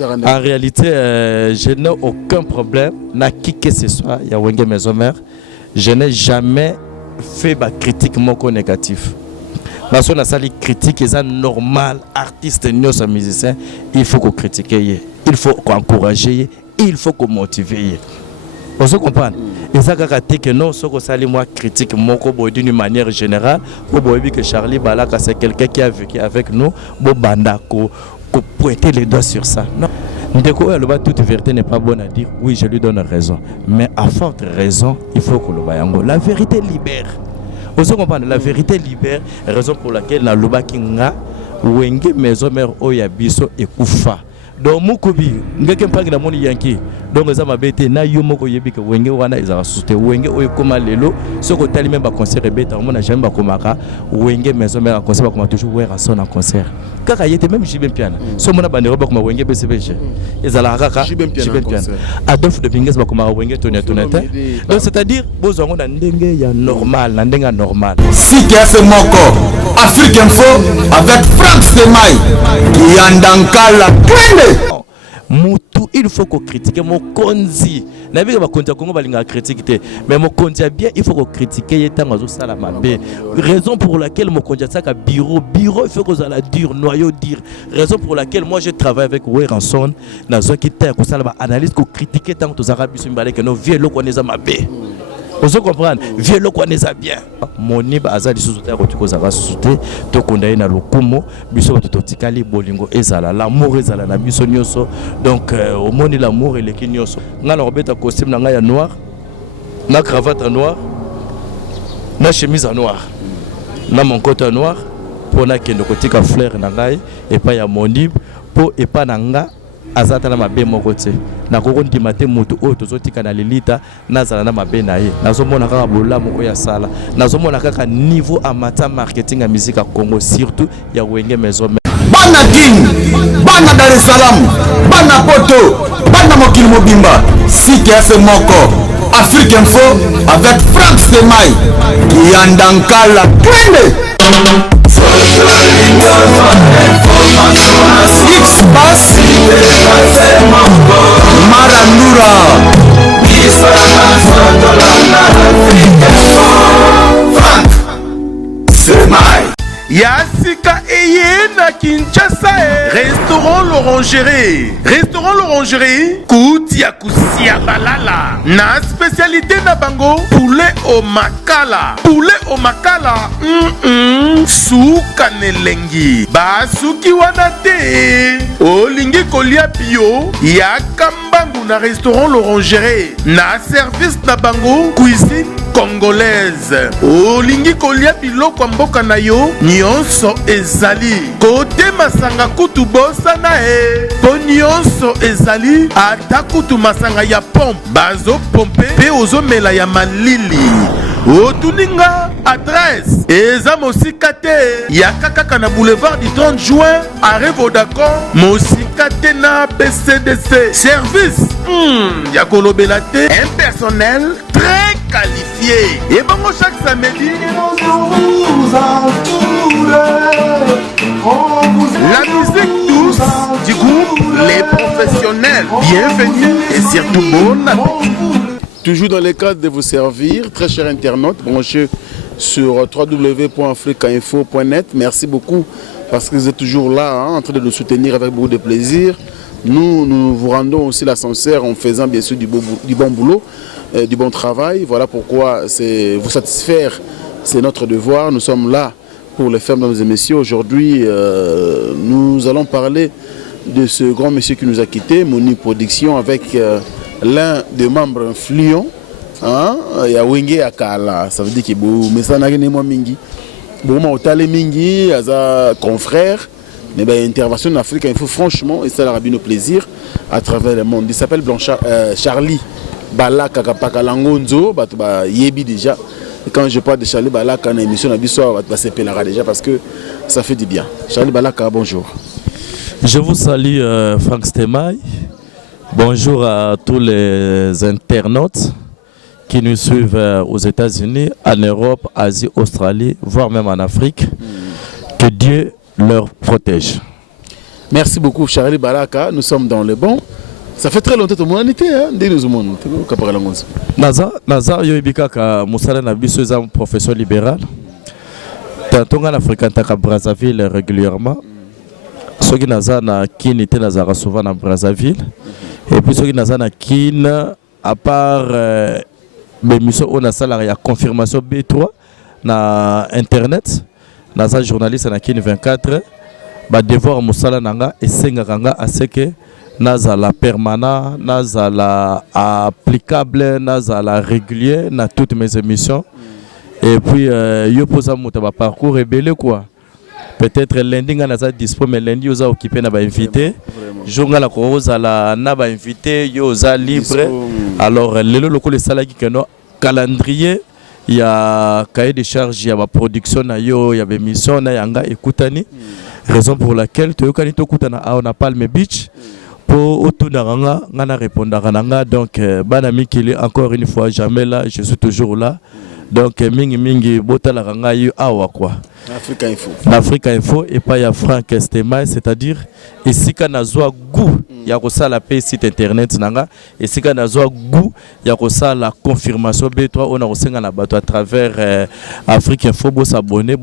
En réalité, je n'ai aucun problème. Na qui que ce soit, il y a Wenge Maison-Mère. Je n'ai jamais fait ma critique moko négatif. Parce que la critique est normal, artiste, musicien, il faut qu'on critique, il faut qu'on encourage, il faut qu'on motive. Vous se comprenez? Et ça que non, ce que ça moi critique moko d'une manière générale, pour que Charlie Balaka c'est quelqu'un qui a vécu avec nous, bo bandako. Pour pointer les doigts sur ça. Non. Toute vérité n'est pas bonne à dire. Oui, je lui donne raison. Mais à forte raison, il faut que le bayango. La vérité libère. Vous comprenez? La vérité libère. Raison pour laquelle la loba kinga wenge maison mère oyabiso et kufa. Donc mukubi ngeke mpangi na moni yanki. Donc ça m'a bête na yo moko yebi que wenge wana ezara souté wenge oyo koma lelo soko tali même ba concert bête on a jamais ba komaka wenge maison mère en concert ba koma toujours ouais son en concert. Kaka yete même Jibem Piana. So mona bandero ba koma wenge BCBG. Ezala kaka Jibem Piana. Adolphe de Binges ba koma wenge Tonia Tonete. Donc c'est-à-dire bozango na ndenge ya normal, na ndenge normal. Si kese moko Afrique Info avec Franck Stemai qui andankala twende. Moutou, il faut qu'on critique mon konzi. Na bien ba konzi Congo balinga critiquer mais mon konzi bien il faut qu'on critique yetan azo sala mabe. Raison pour laquelle mon konzi ça ka bureau il faut qu'on la dur noyau dire. Raison pour laquelle moi je travaille avec Weranson na zo qui terre ko sala ba analyse ko critiquer tant to zarabi sumbale que no vie lo koneza mabe. Vous comprenez? Vieux le connaissez bien. Mon nib azali sous-terre au tuko zara sous-terre. To kondaye na lokumo. Biso totikali bolingo ezala. L'amour ezala na biso nyoso. Donc au moni l'amour et l'équipe nyoso. Nga na robeta costume na nga ya noir. Na cravate en noir. Na chemise en noir. Na mon coton noir. Pour na kendo kotika fleur na ngai. Et pas ya mon nib. Pour et pas na nga. Azata na mabe moko te na koko ndimate mutu oyo tozotika na lelita nazala na mabe na ye nazomona kaka bolamu oyo ya sala nazomona kaka niveau amateur marketing ya musique ya Congo surtout ya Wenge Maison bana King bana Dar es Salaam bana Poto bana mokili mobimba si kese moko Afrique Info avec Franck Stemai qui andankala twende. X passe Marandura Franck Stemai Yasika Eye na Kinshasa Restaurant L'Orangerie. Restaurant L'Orangerie Koutia Kusia Balala. Na spécialité na bango poulet au makala. Poulet au makala Souka nelengi Basuki wanate Olingi kolia bio Yakambangu na restaurant L'Orangerie. Na service na bango cuisine congolaise. Olingi kolia biloko mboka na yo nyonso ezali kote masanga kutu bosa na po nyonso ezali ata kutu masanga ya pompe bazo pompe pe ozomela ya malili otuninga adresse eza mosika te ya kaka na boulevard du 30 juin arrêt Vodacom mosika te na BCDC service ya kolobela te un personnel très qualifié et bon chaque samedi la musique douce du groupe Les Professionnels. Bienvenue et surtout bon appétit. Toujours dans le cadre de vous servir, très chers internautes, branchez sur www.africainfo.net. Merci beaucoup parce que vous êtes toujours là en train de nous soutenir avec beaucoup de plaisir. Nous vous rendons aussi la sincère en faisant bien sûr du bon boulot, du bon travail. Voilà pourquoi vous satisfaire, c'est notre devoir. Nous sommes là pour le faire, mesdames et messieurs. Aujourd'hui, nous allons parler de ce grand monsieur qui nous a quittés, Moni Production, avec l'un des membres influents. Il y a Wenge Akala, ça veut dire qu'il y a Mingi. Mingi, il y a confrère. Mais bien, intervention en Afrique, il faut franchement, et ça leur a bien plaisir à travers le monde. Il s'appelle Charlie Balaka Kapakalangonzo, Yebi déjà. Et quand je parle de Charlie Balaka, on a une émission à Bissau, on va s'appeler déjà parce que ça fait du bien. Charlie Balaka, bonjour. Je vous salue Franck Stemai. Bonjour à tous les internautes qui nous suivent aux États-Unis, en Europe, Asie, Australie, voire même en Afrique. Que Dieu leur protège. Merci beaucoup, Charlie Balaka. Nous sommes dans le bon. Ça fait très longtemps que nous été, hein? Dès nous sommes Naza yoibika ka musala na biso eza professeur libéral. Tantonga na fréquente ka Brazzaville régulièrement. Soki naza na kini te nazara souvent na Brazzaville. Et puis soki naza na kin à part l'émission on a salarié à confirmation B3 na internet. Naza journaliste na kin 24. Ba devoir musala nanga esenga kanga aseke nazala permanent, nazala applicable, nazala régulier dans toutes mes émissions. Et puis yo posa mon parcours rebelle quoi. Peut-être lundi naza dispo mais lundi oza occupé na ba invité. Jonga la koza la na ba invité yo oza libre. Alors lelo lokole salaki keno calendrier il y a cahier de charge, il y a ma production na yo, il y a émission na yanga ekutani. Raison pour laquelle tu okani to kutana na Palm Beach. Pour autonaranga ngana répondre nanga donc banami kili encore une fois jamais là, je suis toujours là. Donc mingi botala ranga yu awa quoi. Africa Info et pas ya Frank Estemay, c'est-à-dire ici quand nazwa goût ya kosa la paix site internet nanga et si quand nazwa goût ya kosa la confirmation B3 on a resenga na bato à travers Africa Info bo s'abonner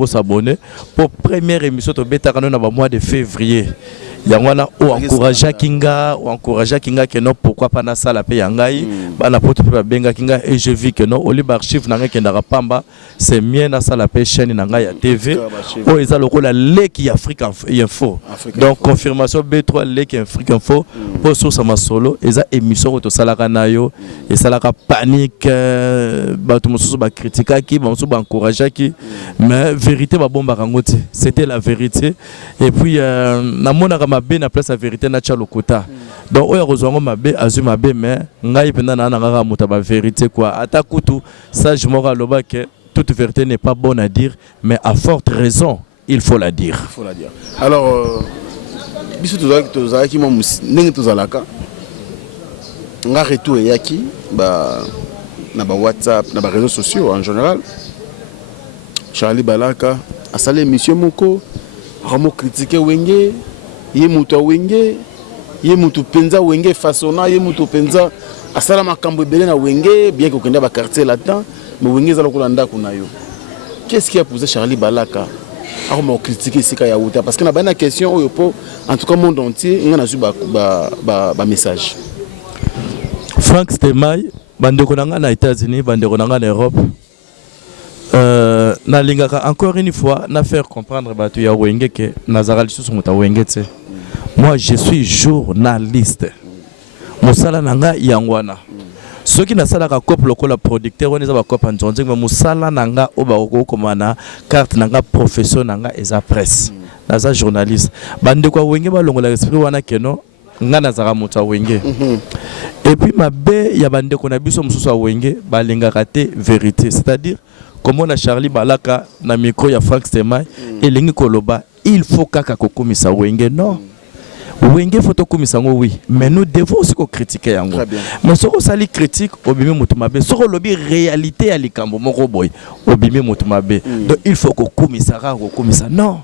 pour première émission to beta kana na mois de février. Yangwana o encourager kinga que non pourquoi pas na sala pe yangai bana poto pe benga kinga et je vis que non au libre archive nanga kendara pamba c'est mien na sala pe chaîne nanga ya TV o eza lokola leki ya Africa Info donc confirmation B3 leki Africa Info pour source ma solo eza émission to salaka nayo et salaka panique ba tout mususu ba critiquer ki ba mususu ba encourager ki mais vérité ba bomba kangote c'était la vérité et puis na mona mabe na place la vérité na tchalokota donc oya kozwango mabe azu mabe mais ngai penda na ngaka muta ba vérité quoi ata kutu sage mora loba que toute vérité n'est pas bonne à dire mais à forte raison il faut la dire. Alors biso tozala ki mo ndenge tozalaka nga retour yaki ba na ba WhatsApp na ba réseaux sociaux en général. Charlie Balaka a salé monsieur moko ramo critiquer wenge ye mutu wenge ye mutu penza wenge façonna ye mutu penza asala makambo ebele na wenge bien que okenda ba quartier là-dedans mais wenge za lokola ndako na yo. Qu'est-ce qui a posé Charlie Balaka à me critiquer ici ya uta parce que na bana question oyo po en tout cas monde entier ngana zu ba message. Frank Estemay bandeko nanga na États-Unis bandeko nanga na Europe na lingaka encore une fois na faire comprendre batu ya wenge que nazara lisusu muta wenge tse. Moi je suis journaliste. Musala nanga yangwana. Ceux qui na sala ka cop lokola producteur on eza ba cop nzonze mais musala nanga oba komana carte nanga profession nanga eza presse. Naza journaliste. Bande kwa wenge ba longola esprit wana keno nga nazara muta wenge. Et puis mabe ya bande ko na biso mususu wenge ba lingaka te vérité, c'est-à-dire comme on a Charlie Balaka na micro ya Frank Estemay et lingi koloba il faut kaka kokomisa wenge non. Wenge faut komisa ngo oui mais nous devons aussi critiquer yango. Mais soko sali critique obimi mutumabe soko lobi réalité ya likambo moko boy obimi mutumabe donc il faut kokomisa non.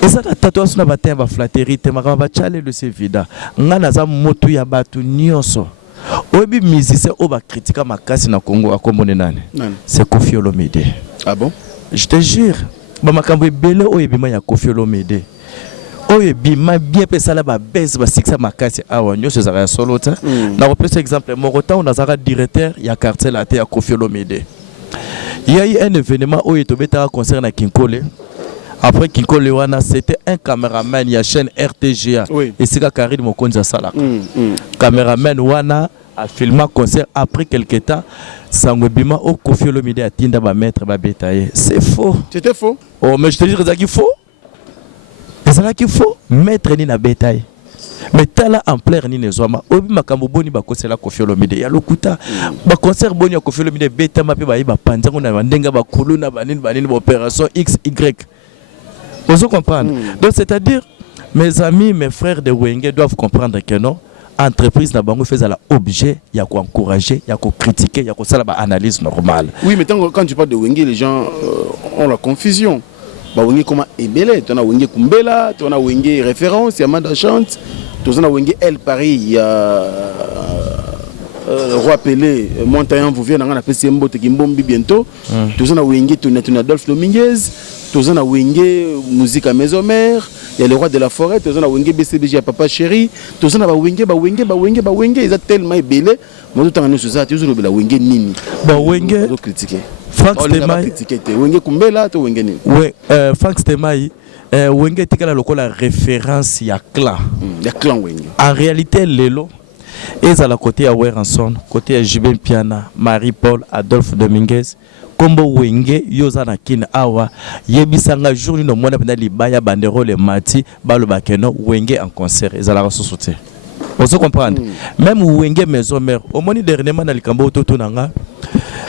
Et ça tatouage na batin ba flatterie te makama ba chale le sevida ngana za motu ya batu nyonso. Obi musicien oba critique makasi na Congo akombone nani c'est Koffi Olomide. Ah bon? Je te jure ba makambo ebele oyebima ya Koffi Olomide oyebima bien pesa la ba base ba sixa makasi awa nyonso za ya solo ta na repose exemple Morota on azaka directeur ya quartier la te ya Koffi Olomide. Il y a eu un événement où il tobeta concert na Kinkole. Après Kinkole wana c'était un caméraman ya chaîne RTGA et c'est Karim Mokonza Sala. Caméraman wana a filmé concert après quelque temps sangobima au Koffi Olomide a tinda ba mettre ba betailler. C'est faux. C'était faux. Oh mais je te dis que c'est faux. C'est là qu'il faut mettre ni na betaille. Mais tala ampleur ni nezoma obi makambo boni ba kosela Koffi Olomide ya lokuta ba concert boni ya Koffi Olomide beta mape ba yiba panzango na bandenga ba kuluna banini ba opération XY. Vous comprenez? Donc c'est-à-dire mes amis, mes frères de Wenge doivent comprendre que non, entreprise n'a pas fait l'objet, il y a quoi encourager, il y a quoi critiquer, il y a quoi ça la analyse normale. Oui, mais quand tu parles de Wenge, les gens ont la confusion. ba wenge comment ebele tona wenge kumbela tona wenge référence ya Manda chante tona wenge El Paris ya Roi Pelé Montaillon vous vient na pesi mbote kimbombi bientôt tona wenge tona Adolphe Dominguez tona wenge musique à maison mère il y a le roi de la forêt tona wenge BCBG à papa chéri tona ba wenge ils a tellement ebele moi tout en ça toujours la wenge nini ba wenge critiquer Frank Stemai wenge kumbela to wenge nini ouais Frank Stemai wenge tikala lokola référence ya clan wenge en réalité lelo ezala côté ya Weranson côté ya Jibin Piana Marie-Paul Adolphe Dominguez kombo wenge yoza na kine awa yebisanga jour no mona pena libaya banderole mati balo bakeno wenge en concert ezala sosote on se comprendre même wenge maison mère au moni dernièrement na likambo toto nanga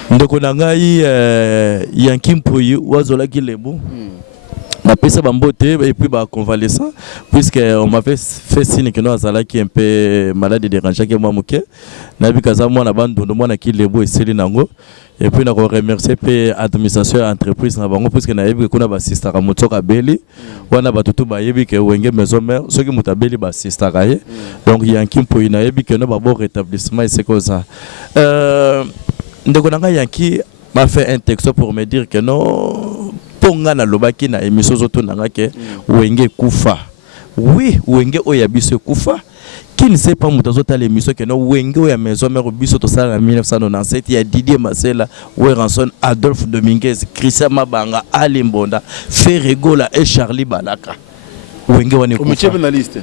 ndeko nanga Yankim Poyi wazola kilebu na pesa bambote et puis ba convalescent puisque on m'avait fait signe que nous azala qui un peu malade dérangeant que moi moké na bikaza moi na bandondo moi na kilebu eseli nango et puis na remercier pe administration entreprise na bango puisque na yebi kuna ba sister ka mutsoka beli wana batutu ba yebi ke wenge maison mère ceux qui mutabeli ba sister ka ye donc Yankim Poyi na yebi que no ba bon rétablissement et c'est comme ça ndeko nanga Yanki m'a fait un texte pour me dire que non ponga na lobaki na émission zoto nanga ke wenge kufa oui wenge oya biso kufa qui ne sait pas mutazota l'émission que no wenge oya maison mère biso to sala 1997 il y a Didier Masela Weranson Adolphe Dominguez Christian Mabanga Ali Mbonda Ferregola et Charlie Balaka wenge wane kufa na liste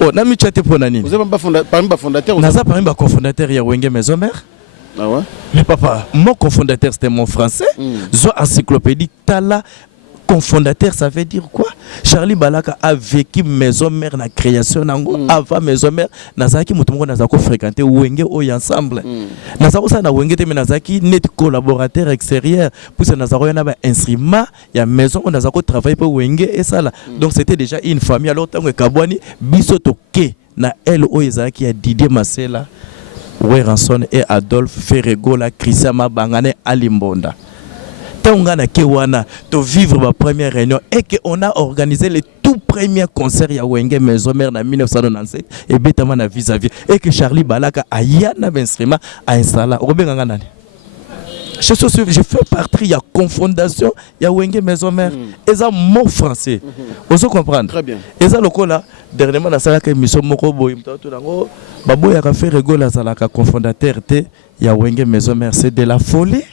oh na mi chate pona nini vous avez pas fondateur naza parmi ba cofondateur ya wenge maison mère. Ah ouais? Mais papa, mon cofondateur c'était mon français. Zo encyclopédie Tala, cofondateur ça veut dire quoi? Charlie Balaka a vécu maison mère na création nango avant maison mère nazaki mutumo nazako fréquenter wenge oy ensemble. Nazako ça na wenge te mais nazaki net collaborateur extérieur pour ça nazako yana ba instrument ya maison on nazako travailler pour wenge et ça là. Donc c'était déjà une famille alors tango kabwani biso toke na elle oyezaki ya Didier Masela Weranson et Adolphe Ferregola Christian Mabangane Alimbonda. Tongana Kewana, to vivre ma première réunion et qu'on a organisé le tout premier concert à Wenge Maison Mère en 1997 et Betamana vis-à-vis et que Charlie Balaka a yana instrument a installé. Je fais partie de la confondation de Wenge Maison Mère. Et ça, mot français. Vous comprenez? Très bien. Et ça, le cas là, dernièrement, dans la émission Moko Boy, Babo a fait rigoler à la confondateur de Wenge Maison Mère. C'est de la folie.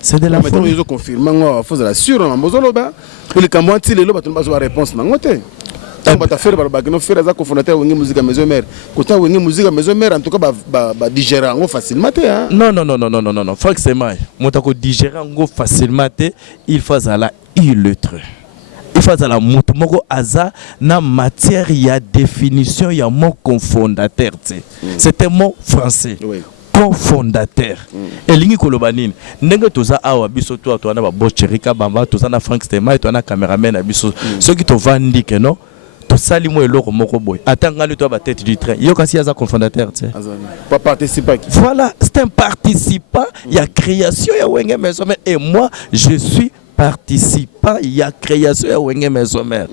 C'est de la folie. Ils ont confirmé, il faut la sûre. Le Cameroun, il y a une réponse. Tant que tu as fait le cofondateur de musique à maison mère, quand tu as une musique à maison mère, en tout cas, tu digérer facilement. Non. Franck Stemai, moi, tu digérer facilement, il faut la illettre. Il faut la moutomoko aza na matière ya définition ya mon cofondateur. C'était mon français. Oui. Cofondateur. Et lingi kolobanine. Ndenge toza awa biso to to na ba bocherika bamba toza na Franck Stemai to na cameraman na biso. Ceux qui to vandi que non. To sali mo eloko moko boy. Atanga le to ba tête du train. Yo kasi aza cofondateur tu sais. Pas participant. Voilà, c'est un participant, il y a création ya Wenge Maison Mère et moi je suis participant, il y a création ya Wenge Maison Mère.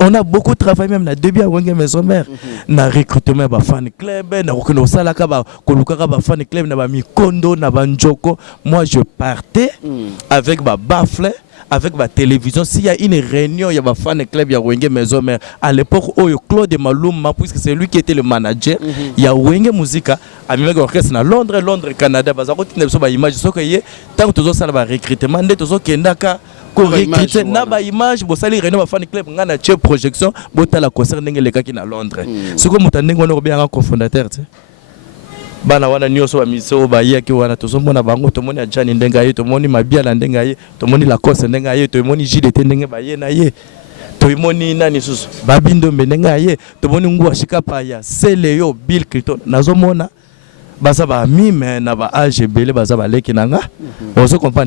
On a beaucoup travaillé même na début à Wenge Maison Mère. Na recrutement ba fan club, na kono sala ka ba kolukaka ba fan club na ba mikondo na ba njoko. Moi je partais avec ba bafle avec ma télévision. S'il y a une réunion, il y a un fan club, il y a Wenge Maison Mère. À l'époque, Claude Malouma, puisque c'est lui qui était le manager, il y a Wenge Musica, à orchestre à Londres, Canada. Parce que tu as une image, tant que tu as un recrutement, tu as recruter na ba image bo sali réunion ba fan club ngana che projection bo tala concert ndenge le kaki na Londres. Ce que mutandenge wana ko bien cofondateur, tu sais. Bana wana nyoso ba miso ba yaki wana tozomona bango tomoni ajani ndenga ye tomoni mabiala ndenga ye tomoni la cosse ndenga ye tomoni jide ndenga ba ye na ye tomoni nani susu babindo ndenga ye tomoni ngwa shikapa ya Seleyo Bill Clinton nazomona baza ba mime na ba age belé baza ba leki nanga on se comprend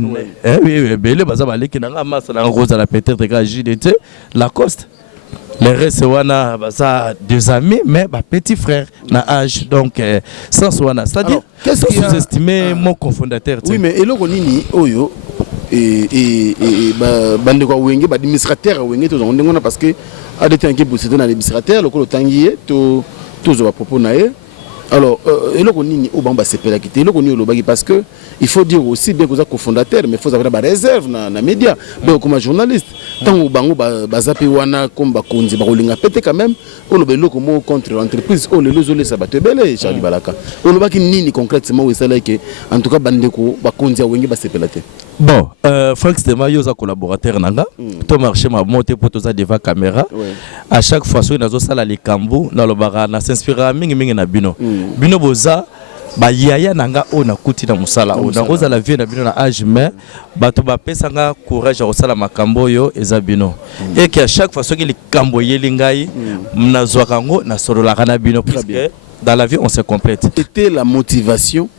oui belé baza ba leki nanga masa na rose la peut-être que jide la coste. Les restes wana ça des amis mais bah petit frère na âge donc sans wana c'est-à-dire qu'est-ce qui sous-estimer mon cofondateur. Oui mais eloko nini oyo bande kwa wenge ba administrateur wenge to zongo parce que a des temps qui pour c'était dans l'administrateur le ko tangié to zo ba propos nae. Alors et le koni au bamba sepela kité le koni lo bagi parce que il faut dire aussi bien que ça cofondateur mais il faut avoir ba réserve na média donc comme journaliste tant au bango ba zapi wana comme ba konzi ba kolinga pété quand même on le belo comme contre l'entreprise on le lozole ça ba te belé Charlie Balaka on le baki nini concrètement oui ça là que en tout cas bandeko ba konzi wengi ba sepela te. Bon, Frank Stema, il y a un collaborateur nanga. Tout marché m'a monté pour tout ça devant caméra. À chaque fois, sur les sala les kambu, dans le bara, na s'inspire mingi na bino. Bino boza, ba yaya nanga o na kuti na musala. O na roza la vie na bino na âge mais, ba to ba pesa nga courage à sala makambo yo eza bino. Et que à chaque fois, sur les kambo yelingai, na zoakango na solo la kana bino puisque dans la vie on se complète. C'était la motivation.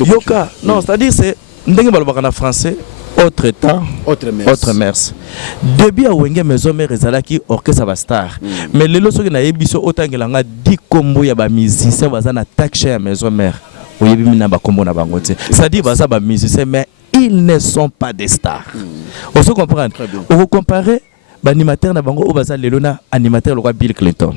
Yoka, non, c'est-à-dire c'est ndenge balobaka na français autre temps autre mers. Début à wenge maison mère ezalaki orchestre ba star. Mais lelo soki na yebiso otangelanga di kombo ya ba musicien bazana taxe ya maison mère. Oyebi mina ba kombo na bango te. C'est-à-dire baza ba musicien mais ils ne sont pas des stars. On se comprend. On va comparer ba animateur na bango o baza lelo na animateur le roi Bill Clinton.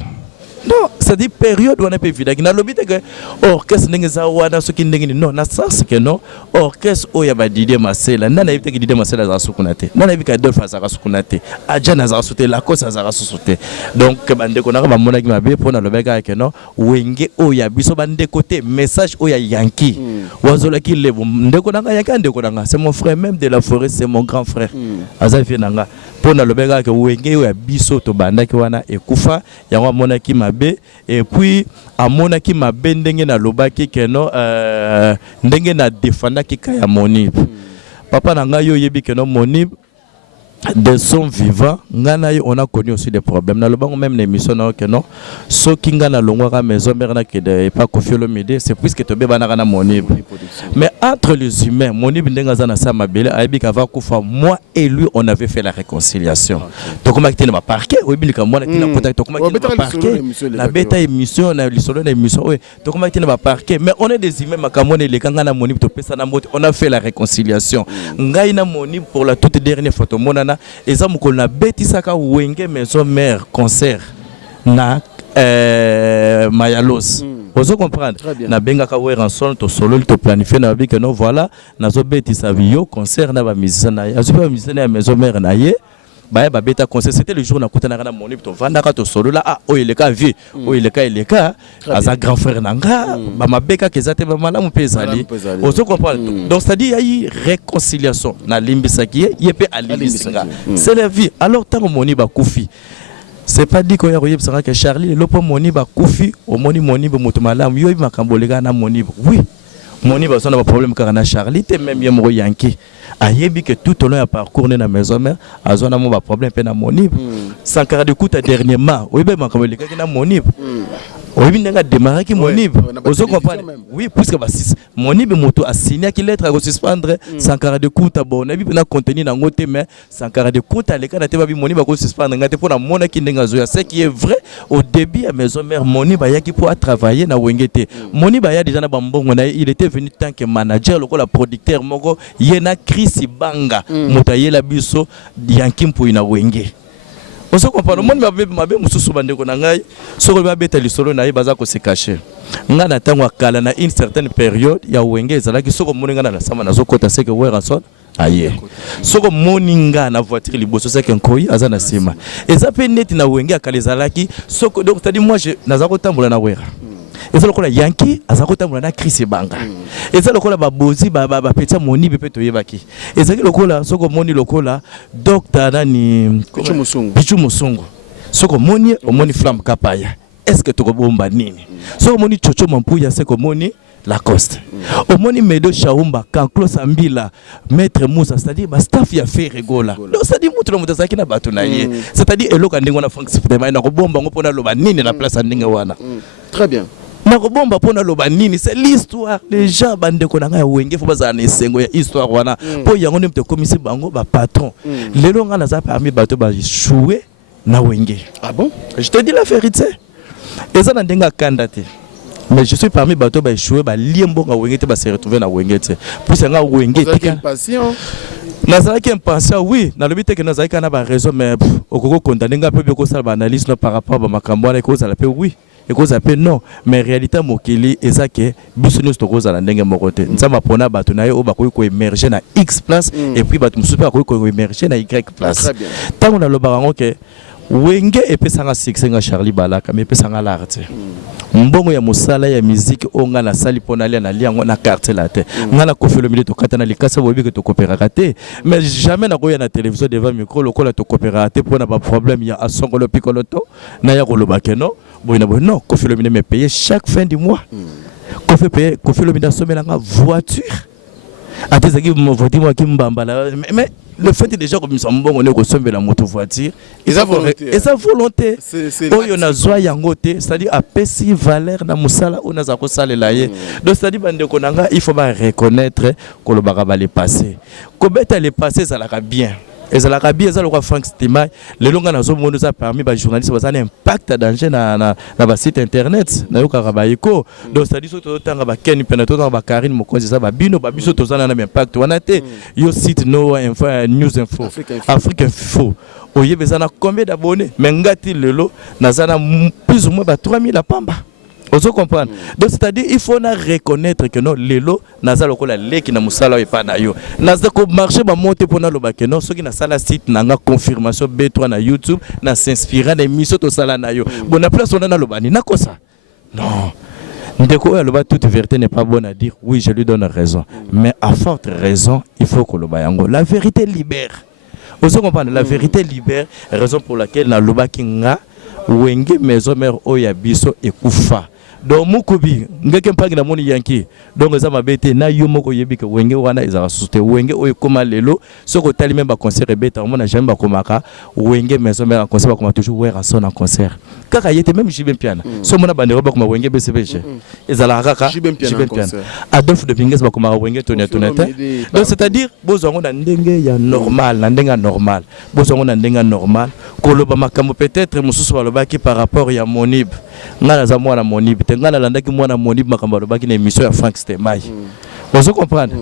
Non, c'est-à-dire période où on est pas évident. Dans le but que orchestre n'est pas wana ce qui n'est non, na sens que non orchestre où il y a Didier Marcel, na évité que Didier Marcel a sukunate, na évité que Adolphe a sukunate, Adjan a sauté, la cause a sauté. Donc bande qu'on a ba mona qui m'a bé pour na le bega que non, wenge où il y a biso bande côté message où il y a Yankee, wazola qui lève, ndeko nanga Yankee ndeko nanga, c'est mon frère même de la forêt, c'est mon grand frère. Azafi nanga pour na le bega que wenge où il y a biso to banda qui wana ekufa, ya wa mona qui m'a et puis à monaki ma bendenge na lobaki keno ndenge na défenda ki kaya Monib papa nanga yo yebi keno Monib de son vivant ngana on a connu aussi des problèmes na lobango même l'émission na keno so kinga na longwa maison mère na ke de pas confier le midi c'est puisque to be bana na Monib mais entre les humains Monib ndenga za na sa mabele ayebi ka va kufa moi et lui on avait fait la réconciliation to comment que na parquet oyebi ka moi na contact to comment que na parquet la bêta émission na lisolo na émission ouais to comment que na parquet mais on est des humains makamone les kanga na Monib to pesa na mbote on a fait la réconciliation ngai na Monib pour la toute dernière photo mona et ça moko na betisaka wenge maison mère concert na Mayalos. Vous comprendre na benga ka wer ensemble to solo to planifier na bi que non voilà na zo betisa bio concert na ba musicien na ya super musicien na maison mère na ye ba beta concert c'était le jour na kutana na Monib to vanda ka to solo là ah o il est ka vie o il est ka aza grand frère nanga ba mabeka kezate ba malamu pezali on se comprend donc c'est à dire il y a réconciliation na limbisaki yepé à limbisaka c'est la vie alors tant Monib ba kufi c'est pas dit qu'on y a royé que Charlie le po Monib ba kufi au Monib moto malamu yo makambolega na Monib oui Monib a un problème car na Charlie te même yemo Yankee ayebi que tout au long du parcours na maison mère azona mo ba problème pe na Monib Sankara de coup dernièrement oui ben makambolega na Monib oui n'a démarré qui Monib vous comprenez oui puisque bah Monib moto a signé qui lettre à suspendre Sankara de coup bon na bi na contenu na ngote mais Sankara de coup les cas na te ba bi Monib ko suspendre ngate pour na mona ki ndenga zo c'est qui est vrai au début à maison mère Monib ya qui pour travailler na wengete Monib ya déjà na bambongo na il était venu tant que manager le producteur moko yena Chris Banga moto yela biso Yankee pour ina wenge. On se comprend. Moi, je suis bande ko nangai. Soko ba beta lisolo na baza ko se cacher. Nga na tangwa kala na une certaine période ya wenge ezalaki soko moninga na sama na zokota seke wera son. Aye. Soko moninga na voiture liboso seke nkoi azana sima. Eza pe net na wenge akalezalaki soko donc c'est-à-dire moi je nazako tambola na wera. Et ça le cola Yankee azakota mwana Chris Banga et ça le cola babozi ba petit Monib pe to yebaki et ça le cola soko moni le cola docteur nani Bichu Musongo soko moni o moni flamme kapaya est-ce que to bomba nini soko moni chocho mampuya seko moni Lacoste o moni Medo Chaumba Kanklo Sambila maître Moussa c'est-à-dire ba staff ya fait rigola donc c'est-à-dire mutu na mutazaki na batu na ye c'est-à-dire eloka ndingo na Frank Siftema na ko bomba ngo pona loba nini na place ndinga wana très bien. Nakobomba pona loba nini c'est l'histoire les gens bande ko nanga wenge fo bazana esengo ya histoire wana po yango ne mte komisi bango ba patron lelo nga na za parmi bato ba jouer na wenge. Ah bon? Je te dis la vérité. Et ça na ndenga kandate mais je suis parmi bateau ba échoué ba liembo nga wengete ba se retrouver na wengete puis nga wengete ka impatient nazalaki impatient oui na lobi te que nazalaki na ba raison mais okoko condamner nga pe ko sala ba analyse par rapport à makambo na ko sala pe oui et ko zape non mais réalité mokili ezake biso nous to ko sala ndenge moko te nzamba pona bato na yo ba ko émerger na X place et puis bato musupe ba ko émerger na Y place tango na loba ngo ke wenge epesanga succès nga Charlie Balaka mais epesanga l'art mbongo ya musala ya musique onga na sali pona lia na liango na quartier la te nga na kofelo milito kata na likasa bobi que to coopérer te mais jamais na koya na télévision devant micro lokola to coopérer te pona ba problème ya asongolo pikoloto na ya koloba ke non boina bo non kofelo milito me payer chaque fin du mois kofelo milito somela nga voiture atezaki voiture moi ki mbambala mais le fait est déjà comme ça on est ressemble la moto voiture et sa volonté oyo na zwa yango te c'est-à-dire apesi valeur na musala on a za ko salela ye donc c'est-à-dire bande konanga il faut ba reconnaître que le bagaba le passé ko beta le passé ça la bien et ça la bien ça le Frank Stemai le longa na zo mondo ça permis ba journaliste ba ça impact danger na ba site internet na yo karabaiko donc c'est-à-dire so tanga ba Ken pena to ba Karine Mokonzi ça ba bino ba biso to za na impact wana te yo site no info news info Afrique Info oye bezana combien d'abonnés mais ngati lelo na zana plus ou moins ba 3000 la pamba. Vous comprenez? Donc c'est-à-dire il faut reconnaître que non lelo naza lokola leki na musala epa na yo naza ko marché ba monter pona lo ba que non soki na sala site na nga confirmation B3 na YouTube na s'inspirer na émission to sala na yo bon na place on a lo bani na kosa non ndeko ya lo ba toute vérité n'est pas bonne à dire oui je lui donne raison mais à forte raison il faut que lo ba yango la vérité libère. Vous comprenez? La vérité libère raison pour laquelle na lo ba kinga wenge maison mère oya biso ekufa donc mukubi ngeke mpangi na moni yanki donc eza mabete na yo moko yebika wenge wana ezaka susute wenge oyo koma lelo soko tali même ba concert beta on a jamais ba komaka wenge maison mère concert ba koma toujours wera son en concert kaka yete même jibe piana so mona bandero ba koma wenge BCBG ezala kaka jibe piana Adolphe de Binges ba koma wenge tonia tonete donc c'est-à-dire bozongo na ndenge ya normal na ndenge normal bozongo na ndenge normal koloba makambo peut-être mususu balobaki par rapport ya Monib ngana za mwana Monib ngana landaki mwana Monib makambo balobaki na émission ya Frank Stemai vous comprenez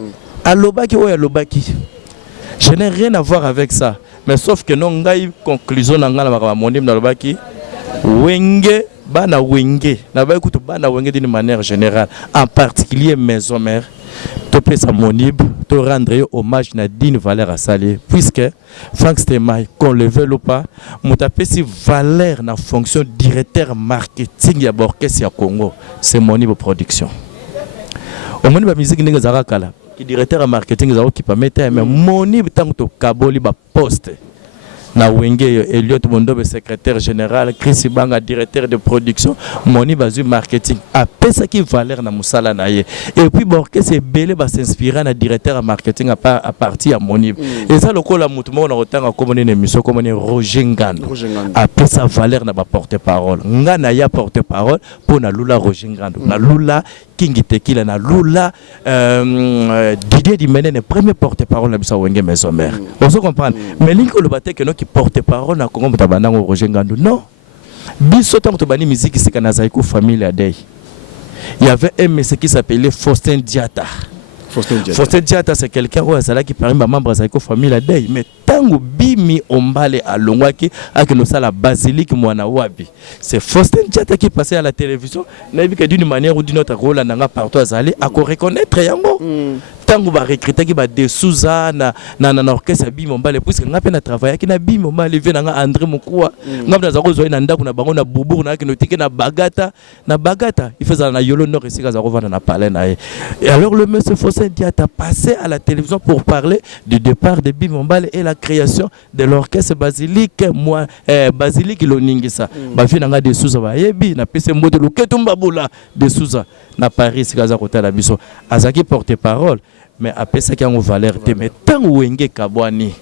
alobaki oya alobaki je n'ai rien à voir avec ça mais sauf que non ngai conclusion na ngana makambo Monib na alobaki wenge bana wenge na ba ekutu bana wenge d'une manière générale en particulier maison mère to pesa Monib to rendre hommage na digne valeur à saluer puisque Frank Stemai qu'on le veuille ou pas mutapesi valeur na fonction directeur marketing ya orchestre ya Congo c'est Monib production au Monib ba musique ndenge zaka kala ki directeur marketing za ki permettre mais Monib tant to kaboli ba poste na wenge Elliot Mondobe secrétaire général Chris Banga directeur de production Monib bazu marketing a pesa ki valeur na musala na ye et puis borke c'est belé ba s'inspirer na directeur marketing à partir à Monib et ça lokola mutu mo na otanga comme une émission comme Roger Ngando a pesa valeur na ba porte-parole ngana ya porte-parole pour na lula Roger Ngando na lula Kingi Tekila na lula Didier Dimene premier porte-parole na bisa wenge maison mère vous comprenez mais linko le baté que no qui porte-parole na Congo mutabana ngo Roger Ngando non biso tant to bani musique c'est kana zaiko famille a day il y avait un monsieur qui s'appelait Faustin Diata Faustin Diata c'est quelqu'un où azala qui parmi ba membre zaiko famille a day mais tango bimi ombale alongwaki akino sala basilique mwana wabi c'est Faustin Diata qui passait à la télévision na bi que d'une manière ou d'une autre rôle nanga partout azali à reconnaître yango tango ba recruter ki ba de Souza na orchestre bimi ombale puisque nga pe na travailler ki na bimi ombale vient nga André Mokua nga na zako zo na ndako na bango na bubu na kino tike na bagata il faisait na yolo nord ici za revendre na palais na et alors le monsieur Faustin Diata passé à la télévision pour parler du départ de Bimi Ombale et la création de l'orchestre basilique moi basilique loningisa ba fi nga de Souza ba yebi na pese mbote luketumba bula de Souza na Paris kaza kota la biso azaki porte-parole mais après ça qui a une valeur mais tant wenge kabwani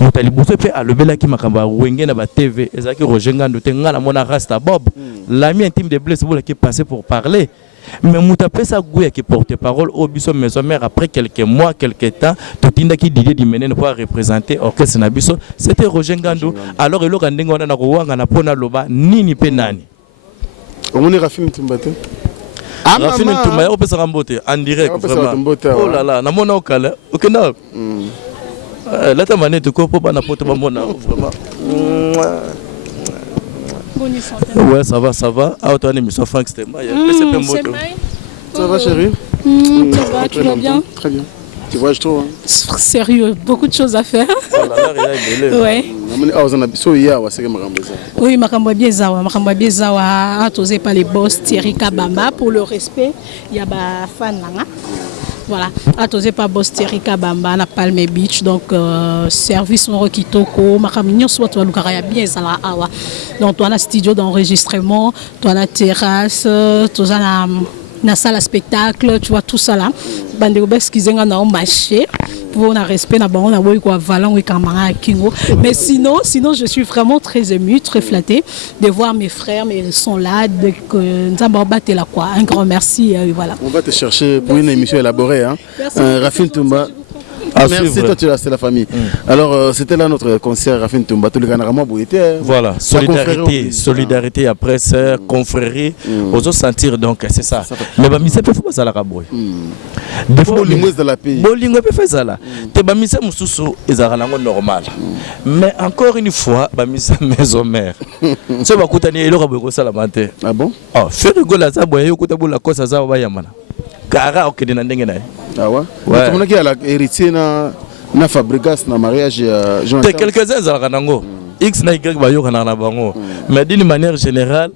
mutali boso pe alobela ki makamba wenge na ba TV ezaki Roger Ngando te ngala mona Rasta Bob l'ami intime de Blaise Boula qui passait pour parler mais mutapé ça gouya qui porte-parole au biso maison mère après quelques mois quelques temps totinda ki Didier Dimene pour représenter orchestre na biso c'était Roger Ngando alors elo kandenga wana na ko wanga na pona loba nini pe nani omoni Rafim Timbate Rafine Ntumba, on peut se remboter en direct, vraiment. Oh là là, na mona okala. Ok, non. Là, ta manette, tu comprends pas n'importe quoi, vraiment. Ouais, ça va. Ah, toi, émission Franck Stemma. Ça va, chérie? Ça va, tu vas bien? Très bien. Tu voyages trop, hein? Sérieux, beaucoup de choses à faire. Ouais. Oui, makambo biezawa, atosé par les boss Thierry Kabamba pour le respect. Il y a ba fan là. Voilà, atosé par boss Thierry Kabamba na Palme Beach, donc service Moro Kitoko, makamignon soit toi lukara bien zala awa. Donc toi na studio d'enregistrement, toi na terrasse, toi na salle à spectacle, tu vois tout ça là. Bande obes qui zenga na marché pour na respect na bango na boy quoi valant et camara kingo. Mais sinon je suis vraiment très émue, très flattée de voir mes frères, mais ils sont là, de Nzamba battre là quoi. Un grand merci voilà. On va te chercher pour une émission élaborée hein. Rafine Ntumba. Merci, toi tu restes la famille. Alors c'était là notre concert Rafine Ntumba, tout le Ganarama Bouité. Voilà, solidarité après sœur, confrérie, aux sentir donc c'est ça. Mais bah mise peut faut ça la raboy. Des fois linguiste de la pays. Bolingo peut faire ça là. Te ba mise mususu ezara lango normal. Mais encore une fois ba mise maison mère. Ce ba kutani eloko boko sala mate. Ah bon? Ah, faire rigola ça boye kutabu la kosa za ba yamana. Kara okedi na ndenge na. Ah ouais? Tu m'as dit à la héritier na Fabregas na mariage Jonathan. T'es quelques-uns à la X na Y ba yo kana na bango. Mais d'une manière générale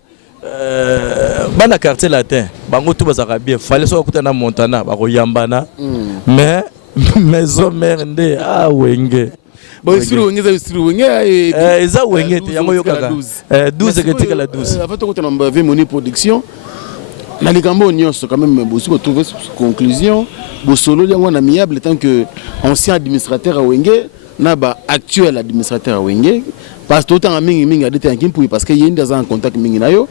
bana quartier latin bango tout bazaka bien fallait so kuta na Montana ba ko yambana. Mais maison mère ndé ah wenge. Bon sur wenge eza wenge te yango yo kaka 12 ketika la 12. Avant to kutana mba Vemoni production. La Ligambo Nyos quand même aussi retrouver conclusion Bosolo yango na amiable tant que ancien administrateur à Wenge na ba actuel administrateur à Wenge parce que autant mingi adete en kimpu parce que yenda en contact mingi na yo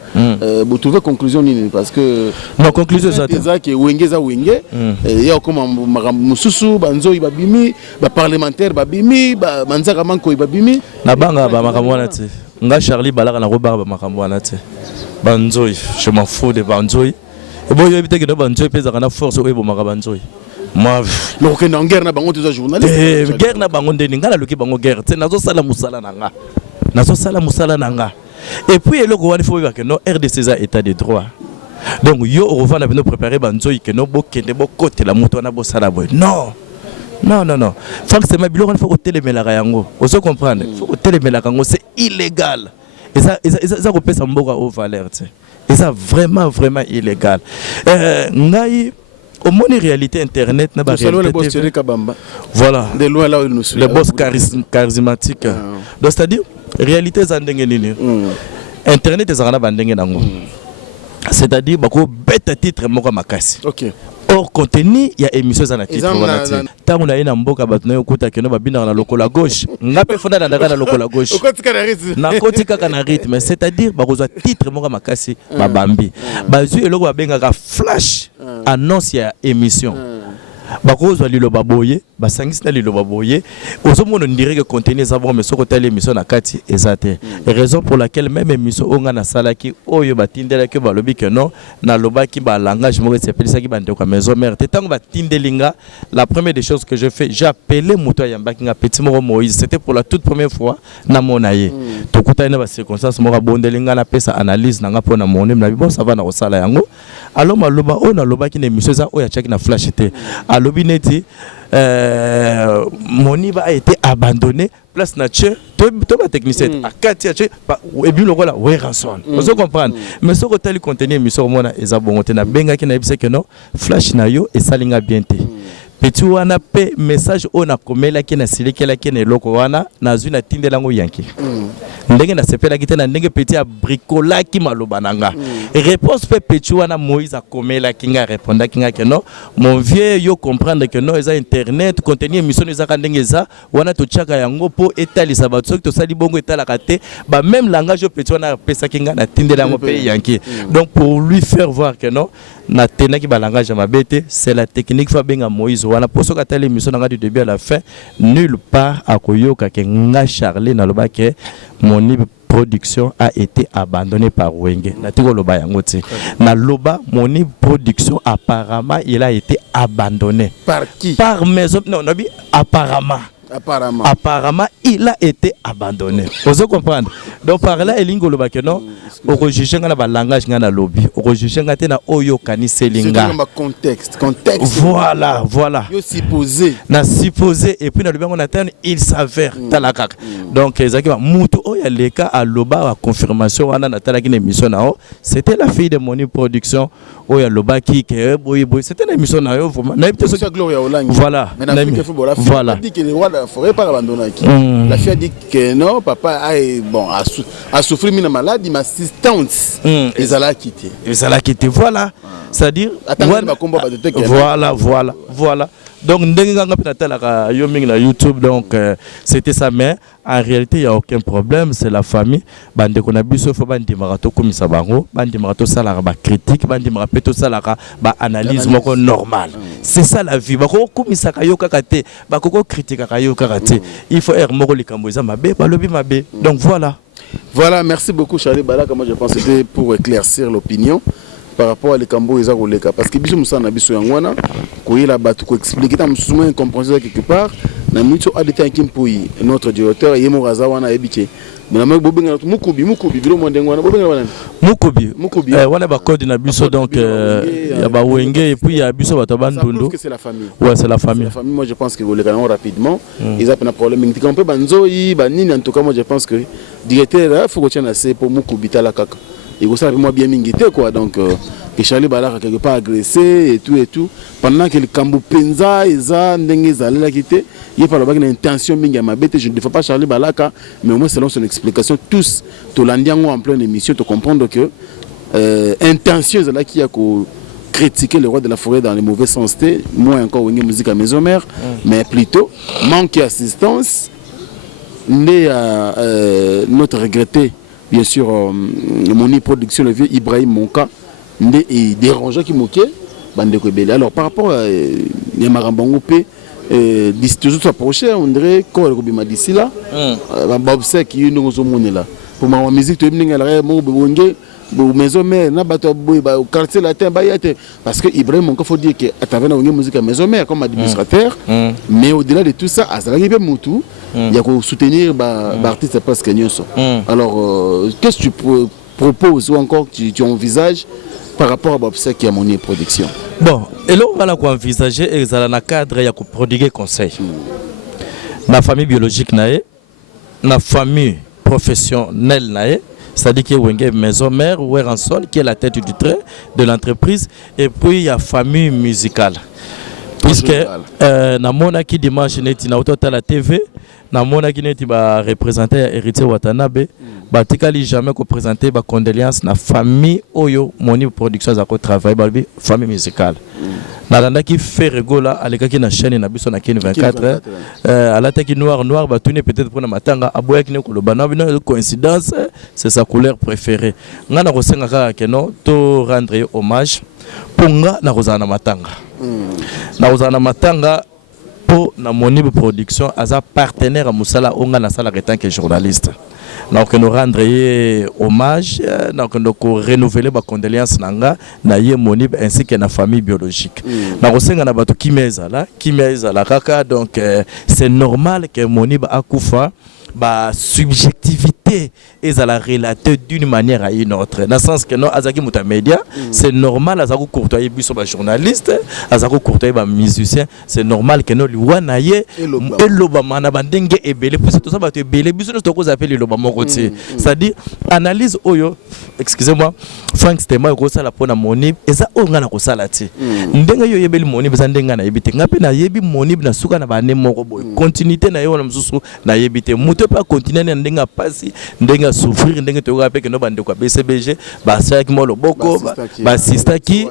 bo trouver conclusion nini parce que non conclusion ça que Wenge za Wenge ya comme mususu banzo ibabimi ba parlementaire babimi ba manzaka manko ibabimi na banga ba makamwana te nga Charlie balaka na roba ba makamwana te banzoi je m'en fous de banzoi et bon yo éviter que banzoi pesa kana force o ebo makabanzoi moi donc en guerre na bango tous journalistes guerre na bango ndeni ngala loki bango guerre te nazo sala musala nanga et puis eloko wani faut que non RDC za état de droit donc yo on va nous préparer banzoi que no bokende bokote la moto na bosala boy non Franck c'est ma bilo il faut que télémelaka yango on se comprendre il faut que télémelaka yango c'est illégal. Et ça repère sa mboka au valeur. Et ça vraiment illégal. Ngai au moins réalité internet n'a pas réalité. Voilà. De loin là où il nous suit. Les boss charismatiques. Donc c'est-à-dire réalité zandenge nini. Internet ezana bandenge nango. C'est-à-dire bako bête titre moko makasi. OK. Or contenu il y a émission za na titre wana ti tangu na ina mboka bato na yokuta keno babina na lokola gauche ngape fona na ndaka na lokola gauche na kotika kana rythme c'est-à-dire bakozwa titre moko makasi babambi bazui eloko babenga ka flash annonce ya émission bakozwa liloba boye basangisi na liloba boye ozomona ndire que contenu ça bon mais soko telle émission na kati ezate raison pour laquelle même émission onga na salaki oyo batindela ke balobi que non na lobaki ba langage mo sepelisa ki bande ko maison mère te tango batindelinga la première des choses que je fais j'ai appelé muto yambaki nga petit moro Moïse c'était pour la toute première fois na monaye to kuta ina ba circonstance mo bondelinga na pesa analyse na nga pona monem na bon ça va na osala yango alors maloba on a lobaki na émission za oya chaki na flash te alobi neti Moniba a été abandonné place nature tout ba technicien à Katia et puis le voilà ouais rançon vous comprenez mais ce que tel contenu émission mona eza bongote na benga ki na bise que non flash na yo et salinga bien te petit wana pe message on a komela ki na silekela ki na loko wana na zuna tindela ngo yanki ndenge na sepela ki te na ndenge petit a bricola ki maloba nanga réponse pe petit wana Moïse a komela ki nga répondre ki nga que non mon vieux yo comprendre que non eza internet contenu émission eza ka ndenge eza wana to chaka yango po etalisa ba to sali bongo etala kate ba même langage petit wana pesa ki nga na tindela ngo pe yanki donc pour lui faire voir que non na tena ki ba langage mabete c'est la technique fa benga Moïse wana poso ka telle émission nga du début à la fin nulle part akoyoka ke nga Charlie na loba ke Moni Production a été abandonné par Wenge. Na tiko loba yango ti. Na loba Moni Production apparemment il a été abandonné. Par qui? Par maison. Non, nabi apparemment. Apparemment, il a été abandonné. Vous comprenez? Donc par là, il y a non, au rejuger na langage na lobby, au rejuger na oyo kani selinga. C'est un contexte. Voilà. Yo supposé. Na supposé et puis na lobby on attend, il s'avère talakak. Donc ezaki mutu oya leka a loba a confirmation wana na talaki na émission na o, c'était la fille de Moni Production oya loba ki ke boy c'était une émission na yo vraiment. Na peut c'est Gloria Olangi. Voilà. Voilà. La forêt pas abandonné. La fille a dit que non, papa a souffert d'une maladie, mais assistance. Ils allaient quitter. Voilà. C'est-à-dire. Voilà. Donc, YouTube, donc c'était ça, mais en réalité, il n'y a aucun problème, c'est la famille. Bande qu'on a bu, sauf bandi marato comme ça, bandi marato salara critique, bandi marato salara analyse normal. C'est ça la vie. Bako comme ça kayo kakate, bako critique kayo kakate. Il faut être moko likamboza mabe, balobi mabe. Donc voilà. Voilà, merci beaucoup Charlie Balaka. Moi je pense que c'était pour éclaircir l'opinion par rapport à l'écambo et à parce que biso musana biso yangwana ko yela batu ko expliquer ta musuma incompréhension quelque part na mito adeta kimpoyi notre directeur yemo razawana ebiche mais na bobenga mukubi bilo mondengwana bobenga wana mukubi wana ba code na biso donc ya ba wenge et puis ya biso bato bandundu c'est la famille. Ouais, c'est la famille. Moi je pense que vous les gagnons rapidement ils ont un problème on peut banzoi banini en tout cas moi je pense que directeur faut retenir assez pour mukubi tala kaka. Et vous savez moi bien mingité quoi donc que Charlie Balaka quelque part agressé et tout pendant que le Kambu Penza eza ndenge zali la quitter il parle pas une intention mingi ma bête je ne défends pas Charlie Balaka mais au moins selon son explication tous to landiango en pleine émission te comprendre que intention là qui a critiquer le roi de la forêt dans les mauvais sens moi encore une musique à maison mère mais plutôt manque d'assistance notre regretté bien sûr Moni Production le vieux Ibrahim Monka et dérangeant qui moquait bande ko belé alors par rapport à Yamarambango P toujours s'approcher on dirait quoi le bima d'ici là Bob Sek qui nous sommes là pour ma musique to mninga la mo bonge maison mère na bato boy ba quartier latin ba yate parce que Ibrahim Monka faut dire que à travers la musique à maison mère comme administrateur mais au-delà de tout ça azalaki pe mutu il y a ko soutenir ba artiste presque nyonso alors qu'est-ce que tu proposes ou encore tu envisages par rapport à Bob Sek qui a Moni Production? Bon, et là on va envisager dans le cadre il y a ko prodiguer conseil. La famille biologique nae, la famille professionnelle nae, c'est-à-dire qu'il y a une maison mère ou un sol qui est la tête du trait de l'entreprise et puis il y a famille musicale. Puisque na mona qui dimanche neti na auto la TV na mona qui neti ba représenter héritier Watanabe ba tikali jamais ko présenter ba condoléances na famille Oyo Moni Production za ko travailler ba famille musicale. Na landa qui fait rigola aleka ki na chaîne na biso na Ken 24 ala taki noir ba tourner peut-être pour na matanga aboya ki ne ko lobana bino coïncidence c'est sa couleur préférée. Ngana ko senga ka keno to rendre hommage pour nga na kozana matanga. Na kozana matanga pour na Moni Production as partenaire à Moussala onga na sala en tant que journaliste. Donc nous rendre hommage, donc nous renouveler ma condoléances nanga na ye Moni ainsi que na famille biologique. Na kosenga na bato kimeza la kaka donc c'est normal que Moni ba akufa ba subjectivité est à la relater d'une manière à une autre. Dans le sens que non azaki mutamedia, c'est normal azako courtoyer biso ba journaliste, azako courtoyer ba musicien, c'est normal que non liwana ye eloba mana bandenge ebele pour tout ça ba te ebele biso no to ko appeler eloba moko ti. C'est-à-dire analyse oyo, excusez-moi, Frank Stema ko sala pona Moni eza onga na ko sala ti. Ndenge yo yebeli Moni beza ndenga na yebite ngape na yebi Moni na suka na ba ne moko boy. Continuité na yo na msusu na yebite muto to pas continuer na ndenga pasi ndenga souffrir ndenga to ka pe que no bande ko BCBG ba sa ki molo boko ba sister ki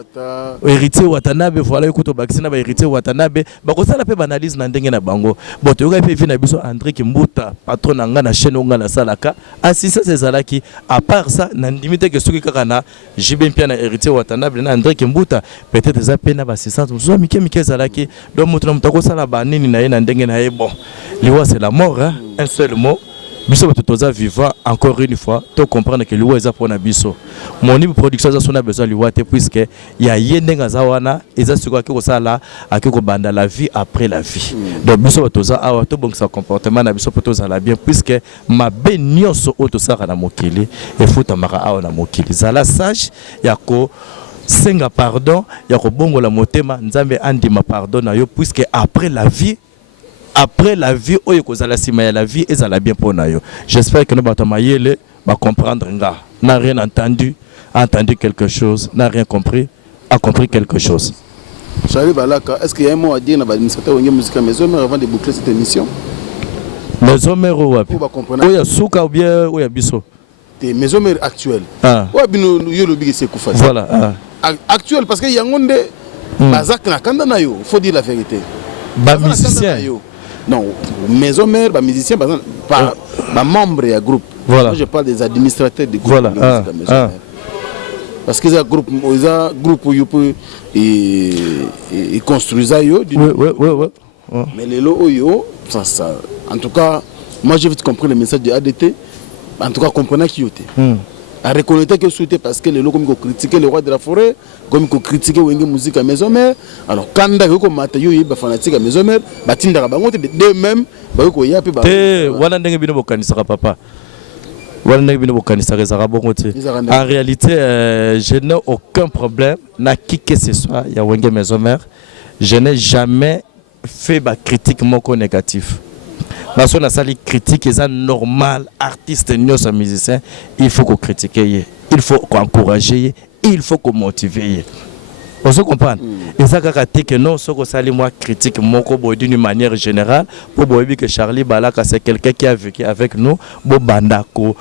héritier Watanabe voilà ekuto bakisina ba héritier Watanabe ba ko sala pe analyse na ndenge na bango bon to ka pe vina biso André Kimbuta patron nga na chaîne nga na salaka assisa sezalaki à part ça na limite que soki kaka na jibe mpia na héritier Watanabe na André Kimbuta peut-être za pena ba assistance zo mike zalaki donc mutuna mutako sala ba nini na ye na ndenge na ye bon liwa c'est la mort hein? Un seul mot biso toza vivant encore une fois to comprendre que liwa eza pona biso moni production za sona besoin liwa te puisque ya yendenga za wana eza siko akiko sala akiko banda la vie après la vie donc biso toza awa to bongisa comportement na biso toza la bien puisque ma benyoso auto saka na mokili et futa maka awa na mokili zala sage yako senga pardon yako bongo la motema nzambe andima pardon na yo puisque après la vie oyo kozala sima ya la vie ezala bien pour na yo. J'espère que nous bato mayele va comprendre nga n'a rien entendu quelque chose, n'a rien compris, a compris quelque chose. Charlie Balaka, est-ce qu'il y a un mot à dire dans l'administrateur de musique maison avant de boucler cette émission? Maison mère wapi? Oya souka ou bien oya biso? Des maisons mères actuelles. Ouais, bino yo le big c'est koufa. Voilà. Actuel parce que y a ngonde bazak na kanda na yo, faut dire la vérité. Ba musicien. Non, maison mère, ba musicien pas membre et groupe. Voilà. Moi je parle des administrateurs des groupes. Voilà. De maison mère. Parce que ça groupe où you peut et construire ça yo. Ouais. Mais les lots yo ça en tout cas moi j'ai vite compris le message de ADT. En tout cas comprenez qui était. À reconnaître que souhaité parce que les lots comme critiquer le roi de la forêt, comme critiquer Wenge musique à maison mère. Alors quand d'accord comme Matayo il ba fanatique à maison mère, ba tinda ba ngote de même ba ko yapi ba. Wana ndenge bino bokanisa papa. Wana ndenge bino bokanisa rezaka bongote. En réalité je n'ai aucun problème na qui que ce soit ya Wenge maison mère. Je n'ai jamais fait ba critique moko négatif. Parce qu'on a sali critique, c'est normal, artiste, nous musicien, il faut qu'on critique, il faut qu'on encourage, il faut qu'on motive. On se comprend. Et ça, que non, ce que sali moi critique, d'une manière générale, pour que Charlie Balaka, c'est quelqu'un qui a vécu avec nous, pour banda, pour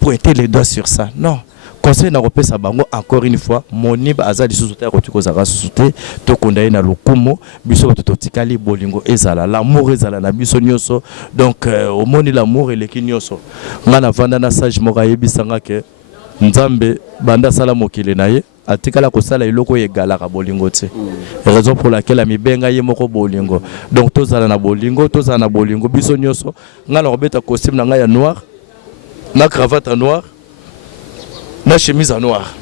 pointer les doigts sur ça. Non. Conseil n'européen sabango encore une fois monib azali sous-souté rotiko zara sous-souté to kondaye na lokumo biso to tikali bolingo ezala l'amour ezala na biso nyoso donc au moni l'amour et l'équinyoso ngana vanda na sage moraye bisanga ke nzambe banda sala mokile naye atikala ko sala iloko egala ka bolingo te raison pour laquelle ami benga ye moko bolingo donc tozala na bolingo biso nyoso ngana robeta costume na ngaya noir na cravate noire na chemise en noir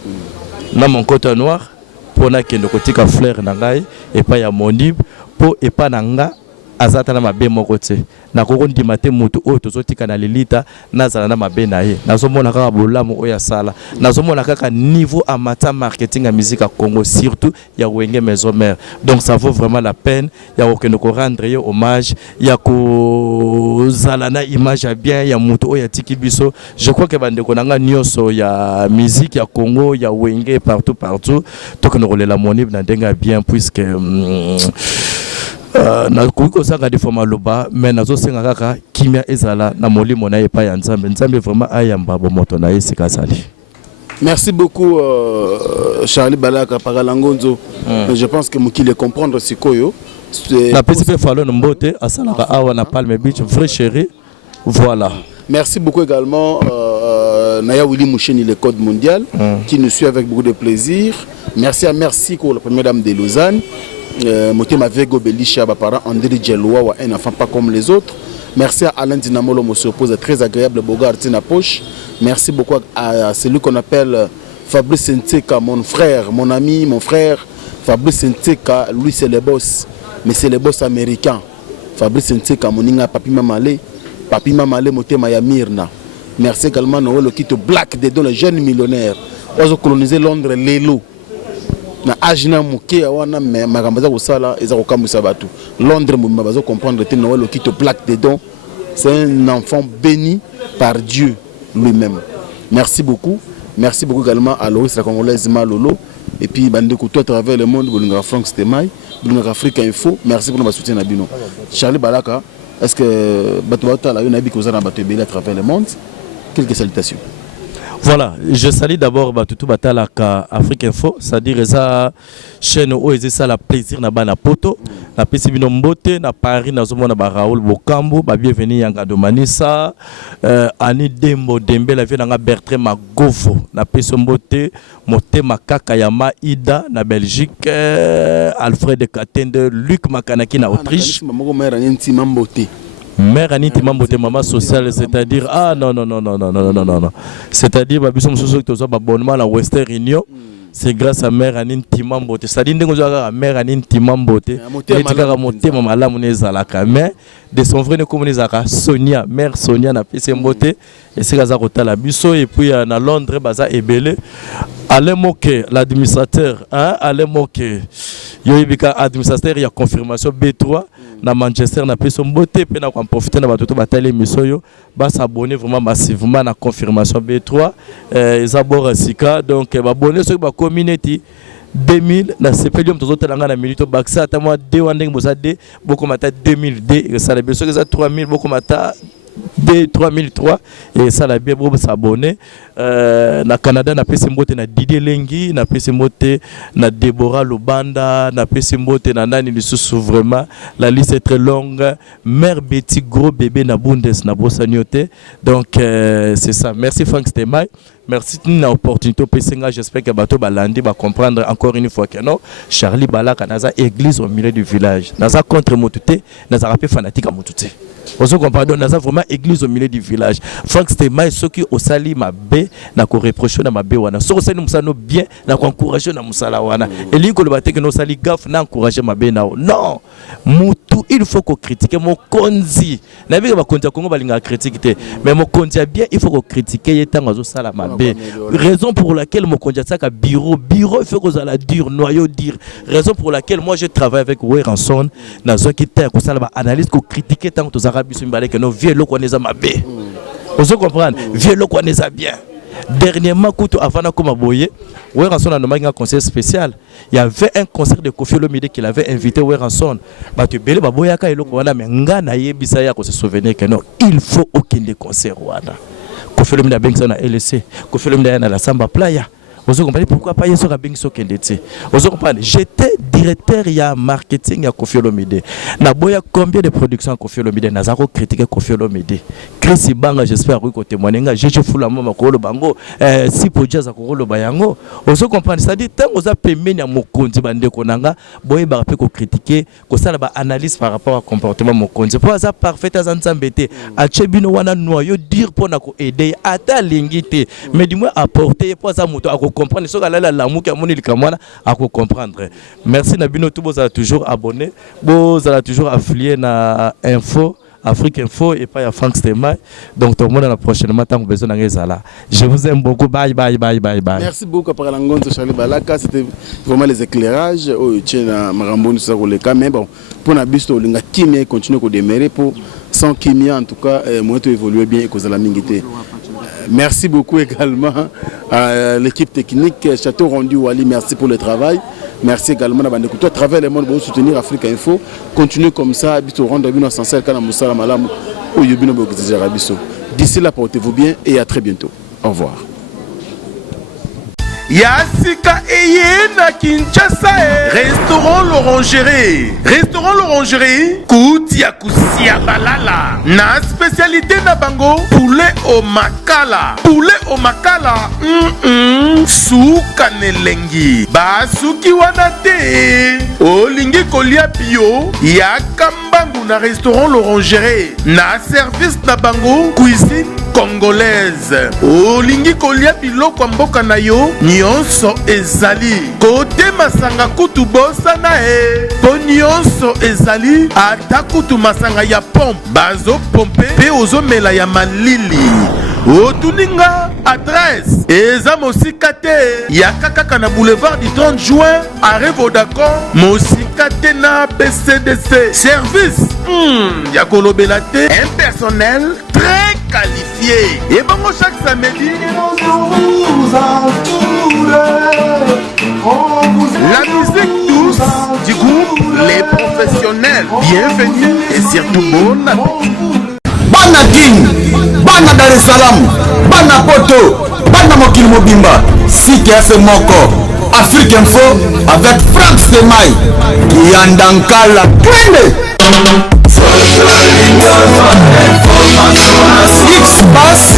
na mon côté noir pour na kendo kotika fleur na ngai et pas ya monib pour et pas nanga azata na mabe moko te na koko ndima te mutu oyo tozotika na lilita nazala na mabe na ye nazomona kaka bolamu oyo ya sala nazomona kaka niveau amateur marketing à musique à Congo surtout ya Wenge maison mère donc ça vaut vraiment la peine ya okendo ko rendre yo hommage ya ko zala na image ya bien ya mutu oyo ya tiki biso je crois que bande konanga nyoso ya musique ya Congo ya Wenge partout to que nous la monib na denga bien puisque na kuiko sanga de forma loba mais nazo senga kaka kimia ezala na molimo na epa ya nzambe vraiment ayamba bo moto na esika sali. Merci beaucoup Charlie Balaka Paralangonzo. Je pense que mukile comprendre sikoyo na petit fallo mbote asalaka awa na Palm Beach vrai chéri voilà. Merci beaucoup également Naya Willy Moucheni le code mondial qui nous suit avec beaucoup de plaisir. Merci pour la première dame de Lausanne. Motema Vego Belisha Bapara André Djeloua un enfant pas comme les autres. Merci à Alain Dinamolo Mossopose très agréable Bogart Tina Poche. Merci beaucoup à celui qu'on appelle Fabrice Nteka, mon frère, mon ami, mon frère. Fabrice Nteka, lui c'est le boss, mais c'est le boss américain. Fabrice Nteka, moninga Papi Mamale Motema Yamirna. Merci également à Noël Okito Black Dedon, le jeune millionnaire. On a colonisé Londres, Lelo. Na ajina muke wana makambaza kusala eza kokamwisa batu Londres mumba bazo comprendre que Noël Okito Black Dedon c'est un enfant béni par Dieu lui-même. Merci beaucoup également à Loris la Congolaise Malolo et puis bande couteau à travers le monde Bolinga Franck Stemai Bolinga Afrique Info. Merci pour notre soutien à Bino. Charlie Balaka est-ce que Batouata a une habitude aux arabes à travers le monde? Quelques salutations. Voilà, je salue d'abord Batutu Batalaka Afrique Info, c'est-à-dire ça chaîne où est ça la plaisir na bana poto, na pesi bino mbote na Paris na zomo na ba Raoul Bokambo, ba bienvenue Yanga Domanisa, Ani Dembo Dembe la vie na Bertrand Magofo, na pesi mbote moté makaka ya Maïda na Belgique, Alfred Katende, Luc Makanaki na Autriche. Mère Aniti Mambote maman sociale, c'est-à-dire non, c'est-à-dire babiso mususu tozo abonnement la Western Union, c'est grâce à Mère Aniti Mambote, c'est-à-dire ndengo zoaka Mère Aniti Mambote etika motema malamu nezalaka mais de son vrai comme nezaka Sonia, Mère Sonia na pese mbote et c'est kaza kotala biso et puis na Londres baza ebele Alain Moke l'administrateur Alain Moke yoyibika administrateur ya confirmation B3 na Manchester na peso mbote pe na profiter na batoto batale misoyo ba s'abonner vraiment massivement na confirmation B3 ezabora sika donc ba abonner sur ba community 2000 na sepelium tozo telanga na minute baksa ata moi 2 wandeng boza 2 boko mata 2000 et ça la beso que ça 3000 boko mata de 3003 et ça la bien pour s'abonner na Canada na pesi mbote na Didier Lengi na pesi mbote na Deborah Lobanda na pesi mbote na nani lisusu vraiment la liste est très longue mère Betty gros bébé na Bundes na Bossaniote donc c'est ça merci Frank Stemay. Merci de l'opportunité. J'espère que bateau balandi va comprendre encore une fois que non. Charlie Balaka naza église au milieu du village. Naza contre Moutouté, naza rappé fanatique à Moutouté. On se comprend donc naza vraiment église au milieu du village. Franck Stemay ceux qui au sali ma bé na ko reprocher na ma bé wana. Ceux qui nous sano bien na ko encourager na musala wana. Et li ko le baté que nos sali gaf na encourager ma bé na. Non. Moutou il faut qu'on critique mon konzi. Na bi ba konzi Congo balinga critiquer mais mon konzi bien il faut qu'on critique yetango zo sala ma. Raison pour laquelle mon conduit à bureau il faut que vous allez dire noyau dire raison pour laquelle moi je travaille avec Weranson dans un qui était à analyse que critiquer tant que aux arabes que nos vieux locaux connaissent ma bé vous comprenez vieux locaux connaissent bien dernièrement avant comme aboyer Weranson a nommé un conseil spécial il y avait un concert de Koffi Olomide qu'il avait invité Weranson bah tu belle baboyaka eloko wana mais ngana yebisa ya ko se souvenir que non il faut aucun des concerts wana Koffi Olomide a bengisa na LC Koffi Olomide na la Samba Playa vous comprenez pourquoi pas yeso ka bengisa kendete vous comprenez j'étais directeur ya marketing ya Koffi Olomide na boya combien de productions Koffi Olomide na zako critiquer Koffi Olomide Chris Banga j'espère que témoigner nga jeje fula mama ko lo bango si podia za ko lo bayango vous comprenez ça dit tant oza pemeni ya mokonzi bande ko nanga boye ba pe ko critiquer ko sala ba analyse par rapport au comportement mokonzi pour ça parfait à nzambete a chebino wana noyo dire pour na ko aider ata lingité mais du moins apporter pour ça moto a comprendre ce que la mouka moni likamwana à comprendre merci Nabino tout vous allez toujours abonné vous allez toujours affilié na info Afrique Info et pas à Frank Stemay donc tout le monde à la prochaine matin besoin d'angezala je vous aime beaucoup bye merci beaucoup après la ngonzo Charlie Balaka c'était vraiment les éclairages au tient marambo nous ça le cas mais bon pour na bisto linga kimia continue ko démarrer pour sans kimia en tout cas moi tout évoluer bien et cause la mingité. Merci beaucoup également à l'équipe technique Château Rendu Wali, merci pour le travail. Merci également à Bandekuto à travers le monde pour soutenir Afrique Info. Continuez comme ça, habitez au Rwanda, Bino Sansel, Kana Moussala Malam, ou Yubino Bogzirabiso. D'ici là, portez-vous bien et à très bientôt. Au revoir. Yasika Eye na Kinshasa Restaurant l'Orangerie Koutia Kusia Balala na spécialité na bango poulet au makala Souka nelengi Basuki wana te Olingi kolia bio Yakambangu na Restaurant l'Orangerie na service na bango cuisine congolaise Olingi kolia biloko mboka na yo nyonso ezali kote masanga kutu bosana po nyonso ezali ata kutu masanga ya pompe bazo pompe pe ozomela ya malili otuninga adresse eza mosika te ya kaka na boulevard du 30 juin arrêt Vodacom mosika te na BCDC service ya kolobela te un personnel très qualifié et bon chaque samedi la musique douce du groupe Les Profs professionnels. Bienvenue et surtout bon appétit. Bana King, Bana Dar es Salaam, Bana Poto, Bana Mokil Mobimba, CKS Moko, Afrique Info avec Franck Stemai, Kiandankala, Klende. X-Pass,